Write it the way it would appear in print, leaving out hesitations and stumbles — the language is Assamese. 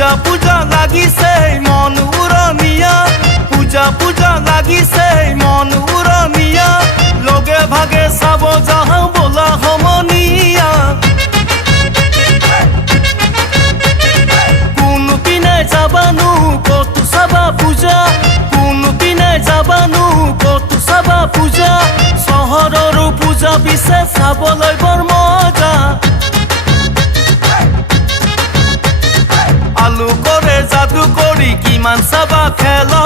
পূজা পূজা লাগিছে মন উৰণীয়া পূজা পূজা লাগিছে মন উৰণীয়া লগে ভাগে চাব যাওঁ বোলা সমনীয়া কোনপিনে যাবানো কতো চাবা পূজা কোনপিনে যাবানো কতো চাবা পূজা চহৰৰো পূজা পিছে চাবলৈ বৰ মজা আলু কৰে যাদু কৰি কিমান চাবা খেলা